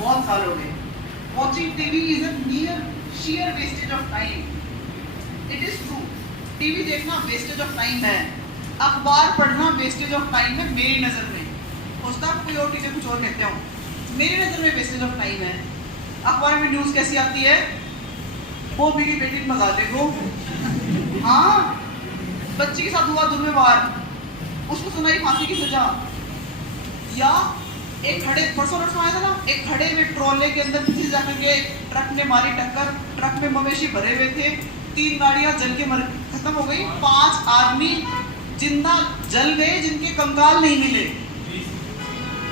बहुत साल हो गए। Watching TV is a near sheer wastage of time. It is true. TV देखना वेस्टेज ऑफ टाइम है, अखबार पढ़ना वेस्टेज ऑफ टाइम है मेरी नज़र में। हो सकता है कोई और टीचर कुछ और कहते हो, मेरी नज़र में वेस्टेज ऑफ टाइम है। अखबार में न्यूज़ कैसी आती है, वो मेरी बेटी भगा देखो, हाँ बच्ची के साथ हुआ दुर्व्यवहार, उसको सुनाई फांसी की सजा। या एक खड़े परसों आया था ना, एक खड़े में ट्रोले के अंदर किसी जाकर के ट्रक ने मारी टक्कर, ट्रक में मवेशी भरे हुए थे, 3 गाड़ियां जल के खत्म हो गई, 5 आदमी जिंदा जल गए जिनके कंकाल नहीं मिले,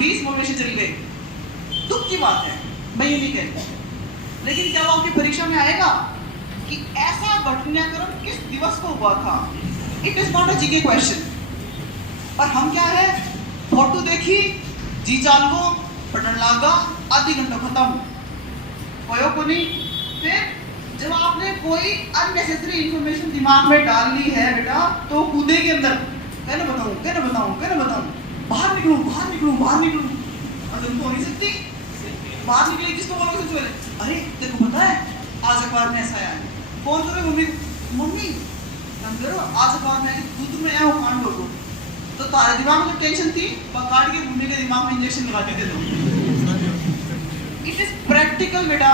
20 मवेशी जल गए। दुख की बात है, मैं ये नहीं कहता, लेकिन क्या वो आपकी परीक्षा में आएगा कि ऐसा घटनाक्रम किस दिवस को हुआ था? It is not a GK question. और हम क्या है, फोटो देखी, जी चाल को पढ़ने लगा, आधी घंटा खत्म कोयो को नहीं। फिर जब आपने कोई अननेसेसरी इंफॉर्मेशन दिमाग में डाल ली है बेटा, तो कूदे के अंदर कहना बताऊं, कहना बताऊं, कहना बताऊं, बाहर निकलूं, बाहर निकलूं, बाहर निकलूं। और तुमको हो नहीं सकती, बाहर निकले किसको बोलोगे? सबसे पहले अरे देखो पता है आज अखबार में ऐसा आया है, फोन करो मम्मी, मम्मी आज अखबार में दूध में आया वो कांड हो, तो तारे दिमाग में टेंशन थी, पकड़ के मम्मी के दिमाग में इंजेक्शन लगा के दे दो। इट इज प्रैक्टिकल बेटा।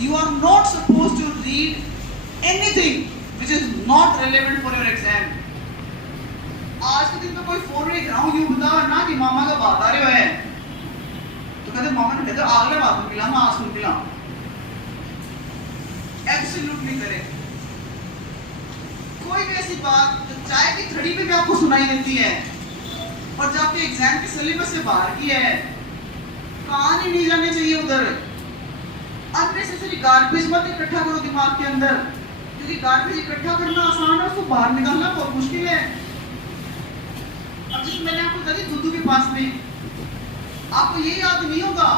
You are not suppose to read anything which is not relevant for your exam. आज के दिन में कोई फोन में ग्राउंड यू बताओ ना कि मामा का बात आ रहे हैं, तो कहते मामा ने कहते आगले बात में पिला, आज सुन पिला। Absolutely correct. कोई भी ऐसी बात जो चाय की थड़ी पे भी आपको सुनाई देती है और जो आपके एग्जाम के सिलेबस से बाहर की है, कहां ही नहीं जाने चाहिए उधर। अननेसेसरी गार्बेज मत इकट्ठा करो दिमाग के अंदर, क्योंकि गार्बेज इकट्ठा करना आसान है, उसको बाहर निकालना बहुत मुश्किल है। अब जैसे मैंने आपको कहा दुदू के पास में, आपको ये याद नहीं होगा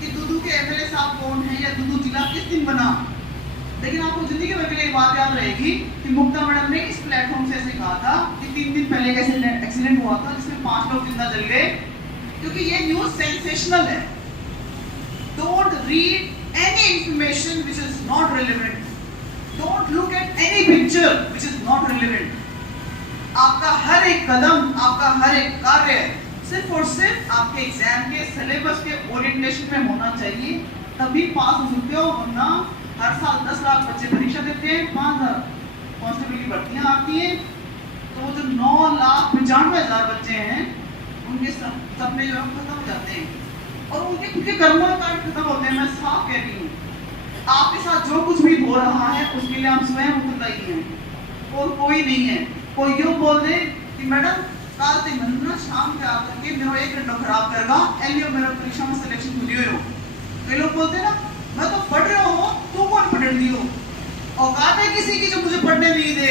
कि दुदू के एमएलए साहब कौन है या दुदू जिला किस दिन बना, लेकिन आपको जिंदगी भर के लिए बात याद रहेगी कि मुक्ता मैडम ने इस प्लेटफॉर्म से ऐसे कहा था कि 3 दिन पहले एक एक्सीडेंट हुआ था जिसमें 5 लोग जिंदा जल गए, क्योंकि ये न्यूज़ सेंसेशनल है। Don't read any information which is not relevant, don't look at any picture which is not relevant. आपका हर एक कदम, आपका हर एक कार्य सिर्फ और सिर्फ आपके एग्जाम के सिलेबस के ओरिएंटेशन में होना चाहिए, तभी पास हो सकते हो। वरना हर साल 10 लाख बच्चे परीक्षा देते हैं, 5,000 कांस्टेबल की भर्तियां आती हैं, तो वो जो 9,95,000 बच्चे हैं उनके सपने जो है खत्म हो जाते हैं और उनके खुद के कर्मों का खत्म होते हैं। मैं साफ कह रही हूँ, आपके साथ जो कुछ भी हो रहा है उसके लिए आप स्वयं उत्तरदायी हैं और कोई नहीं है। कोई यूँ बोल दे कि मैडम कल से मन शाम के आकर के मेरा 1 घंटा खराब करेगा, एलियो मेरा परीक्षा में सिलेक्शन खुली हो। कई लोग बोलते ना मैं तो पढ़ रहा हूँ, तू कौन पढ़ रही हो? औकात है किसी की जो मुझे पढ़ने नहीं दे।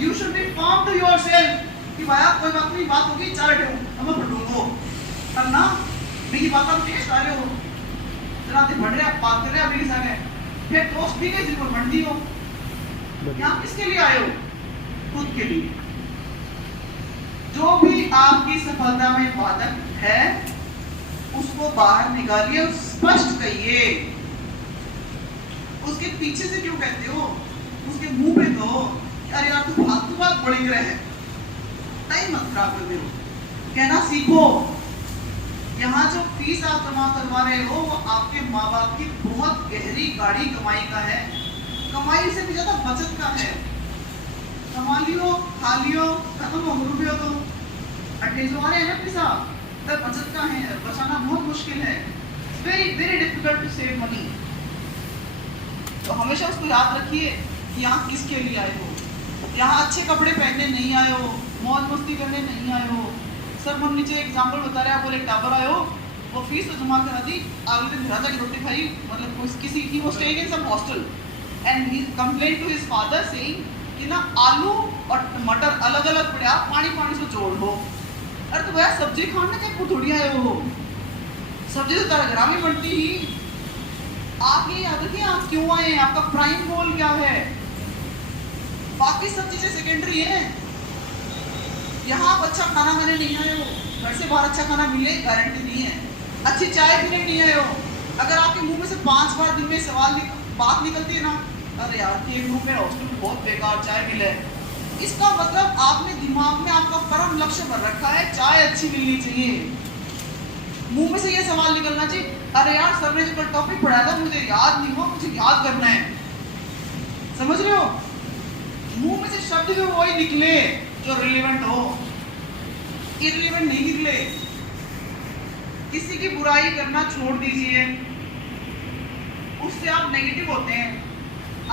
You should be firm to yourself कि भाई कोई बात नहीं, बात होगी, चल बैठो अब मैं पढ़ूंगा। पर ना मेरी बात आप टेस्ट आ रहे हो, जरा ते पढ़ रहे आप बात कर रहे हैं मेरे साथ, फिर दोस्त भी कैसे को पढ़ती हो? यहाँ किसके लिए आए हो? खुद के लिए। जो भी आपकी सफलता में बाधक है उसको बाहर निकालिए और स्पष्ट कहिए। उसके पीछे से क्यों कहते हो? उसके मुंह पे कहो अरे यार तू फालतू बात बड़ी रहे, टाइम मत खराब कर दो। कहना सीखो। यहाँ जो फीस आप जमा करवा रहे हो वो आपके माँ बाप की बहुत गहरी गाढ़ी कमाई का है, कमाई से भी ज्यादा बचत का है। कमा लियो, खा लियो, खत्म हो रुपये तो अट्ठे जो आ रहे हैं ना पैसा, तब बचत का है, बचाना बहुत मुश्किल है। Very very difficult to save money. तो हमेशा उसको याद रखिए कि यहाँ किसके लिए आए हो। यहाँ अच्छे कपड़े पहनने नहीं आए हो, मौज मस्ती करने नहीं आए हो। सर हम नीचे एग्जाम्पल बता रहे हैं, आप बोले टावर आए हो, वो फीस तो जमा करा दी, अगले दिन घर की रोटी खाई, मतलब किसी ही वो staying in some hostel and he complain to his father saying कि ना आलू और मटर अलग अलग पड़े, आप पानी पानी से जोड़ लो। अरे तो भैया सब्जी खाने तक थोड़ी आए हो, सब्जी तो तेरा ग्राम में बनती ही। आप ये याद रखिए आप क्यों आए हैं, आपका प्राइम गोल क्या है। बाकी सब चीजें सेकेंडरी है। यहाँ आप अच्छा खाना खाने नहीं आए हो, घर से बाहर अच्छा खाना मिले गारंटी नहीं है। अच्छी चाय पीने नहीं आए हो, अगर आपके मुंह में से 5 बार दिन में बात निकलती है ना, अरे यार केक रूम में हॉस्टल में बहुत बेकार चाय मिले, इसका मतलब आपने दिमाग में आपका परम लक्ष्य भर रखा है चाय अच्छी मिलनी चाहिए। मुंह में से ये सवाल निकलना चाहिए, अरे यार सर ने जो कल टॉपिक पढ़ाया था मुझे याद नहीं हुआ, मुझे याद करना है। समझ रहे हो? मुंह में से शब्द भी वही निकले जो रिलेवेंट हो, इररिलेवेंट नहीं निकले। किसी की बुराई करना छोड़ दीजिए, उससे आप नेगेटिव होते हैं।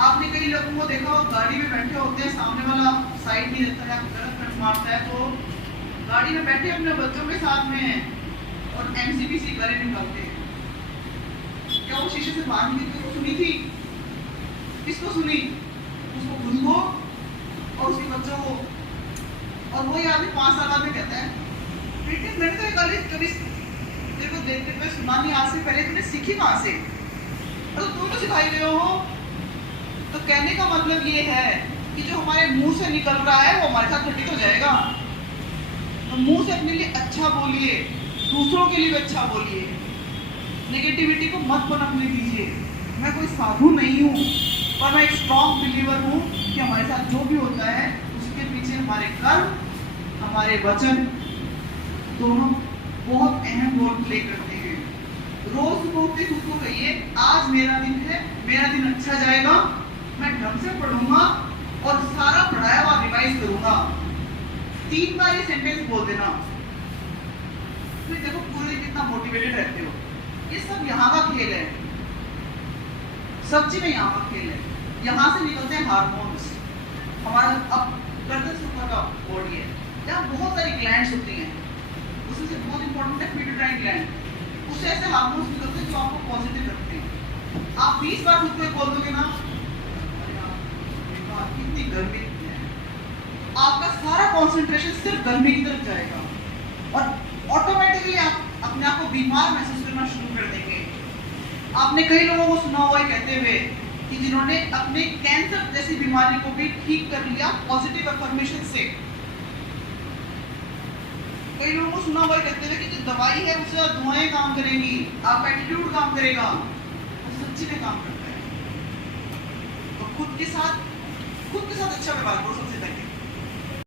आपने कई लोगों को देखा हो गाड़ी में बैठे होते हैं, सामने वाला साइड नहीं देता है, गलत टर्न मारता है, तो गाड़ी में बैठे अपने बच्चों के साथ में हैं और एमसीबीसी गाड़ी निकालते हैं। क्या वो शीशे से बाहर निकलती को सुनी थी? किसको सुनी? उसको खुद को और उसके बच्चों को। और वही आदमी 5 साल बाद में कहता है बेटे मैंने तो कभी तेरे को देखते हुए सुना नहीं, आज से पहले तुमने सीखी कहाँ से? तो तुम तो सिखाई गए हो। तो कहने का मतलब ये है कि जो हमारे मुंह से निकल रहा है वो हमारे साथ घटित हो जाएगा। तो मुंह से अपने लिए अच्छा बोलिए, दूसरों के लिए भी अच्छा बोलिए, नेगेटिविटी को मत पनपने दीजिए। मैं कोई साधु नहीं हूँ, पर मैं एक स्ट्रॉन्ग बिलीवर हूँ कि हमारे साथ जो भी होता है उसके पीछे हमारे कर्म, हमारे वचन दोनों बहुत अहम रोल प्ले करते हैं। रोज सुबह उठते खुद को कहिए आज मेरा दिन है, मेरा दिन अच्छा जाएगा, मैं ढंग से पढ़ूंगा और सारा पढ़ाया हुआ रिवाइज करूंगा। 3 बार ये सेंटेंस बोल देना, फिर देखो पूरे दिन कितना मोटिवेटेड रहते हो। ये सब यहाँ का खेल है, सच्ची में यहाँ का खेल है। यहाँ से निकलते हैं हार्मोन्स। हमारा अब गर्दन से ऊपर का बॉडी है, जहाँ बहुत सारी ग्लैंड्स होती हैं, उसमें से बहुत इंपॉर्टेंट है पिट्यूटरी ग्लैंड। उससे ऐसे हार्मोन्स निकलते हैं जो आपको पॉजिटिव रखते हैं। आप 20 बार खुद को बोल दोगे ना कितनी गर्मी है, आपका सारा कंसंट्रेशन सिर्फ गर्मी की तरफ जाएगा और ऑटोमेटिकली आप अपने आप को बीमार महसूस करना शुरू कर देंगे। आपने कई लोगों को सुना हुआ है कहते हुए कि जिन्होंने अपने कैंसर जैसी बीमारी को भी ठीक कर लिया पॉजिटिव अफर्मेशन से। कई लोगों को सुना हुआ है कहते हुए कि जो दवाई है उससे दुआएं काम करेंगी, आपका एटीट्यूड काम करेगा, वो सच्ची में काम करता है। तो खुद के साथ अच्छा व्यवहार करो सबसे पहले।